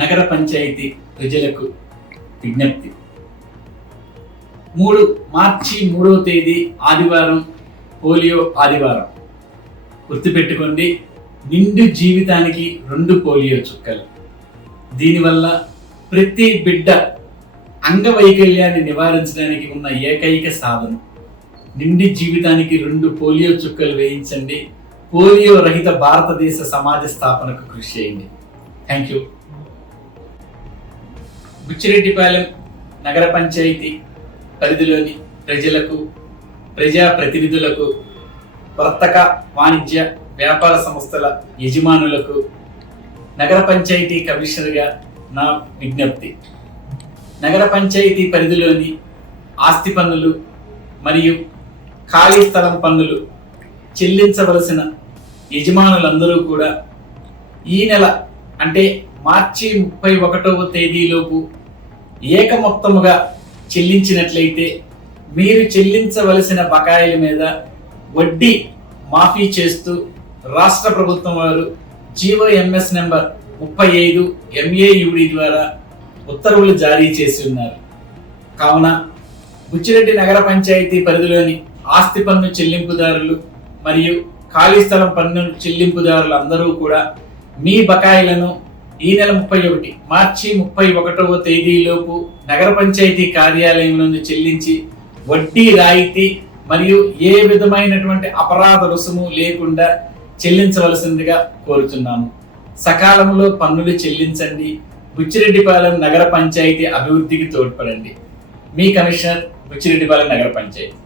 నగర పంచాయతీ ప్రజలకు విజ్ఞప్తి. మూడు మార్చి మూడవ తేదీ ఆదివారం పోలియో ఆదివారం. గుర్తుపెట్టుకోండి నిండు జీవితానికి రెండు పోలియో చుక్కలు. దీనివల్ల ప్రతి బిడ్డ అంగవైకల్యాన్ని నివారించడానికి ఉన్న ఏకైక సాధనం. నిండి జీవితానికి రెండు పోలియో చుక్కలు వేయించండి. పోలియో రహిత భారతదేశ సమాజ స్థాపనకు కృషి చేయండి. థ్యాంక్ యూ బుచ్చిరెడ్డిపాలెం నగర పంచాయతీ పరిధిలోని ప్రజలకు ప్రజా ప్రతినిధులకు వర్తక వాణిజ్య వ్యాపార సంస్థల యజమానులకు నగర పంచాయతీ కమిషనర్గా నా విజ్ఞప్తి. నగర పంచాయతీ పరిధిలోని ఆస్తి పన్నులు మరియు ఖాళీ స్థలం పన్నులు చెల్లించవలసిన యజమానులందరూ కూడా ఈ నెల అంటే మార్చి ముప్పై ఒకటవ తేదీలోపు ఏక మొత్తముగా చెల్లించినట్లయితే మీరు చెల్లించవలసిన బకాయిల మీద వడ్డీ మాఫీ చేస్తూ రాష్ట్ర ప్రభుత్వం వారు జీవో ఎంఎస్ నెంబర్ ముప్పై ఐదు ఎంఏయుడి ద్వారా ఉత్తర్వులు జారీ చేసి ఉన్నారు. కావున బుచ్చిరెడ్డి నగర పంచాయతీ పరిధిలోని ఆస్తి పన్ను చెల్లింపుదారులు మరియు ఖాళీ స్థలం పన్ను చెల్లింపుదారులు అందరూ కూడా మీ బకాయిలను ఈ నెల ముప్పై ఒకటి మార్చి ముప్పై ఒకటవ తేదీలోపు నగర పంచాయతీ కార్యాలయం నుండి చెల్లించి వడ్డీ రాయితీ మరియు ఏ విధమైనటువంటి అపరాధ రుసుము లేకుండా చెల్లించవలసిందిగా కోరుతున్నాము. సకాలంలో పన్నులు చెల్లించండి. బుచ్చిరెడ్డిపాలెం నగర పంచాయతీ అభివృద్ధికి తోడ్పడండి. మీ కమిషనర్ బుచ్చిరెడ్డిపాలెం నగర పంచాయతీ.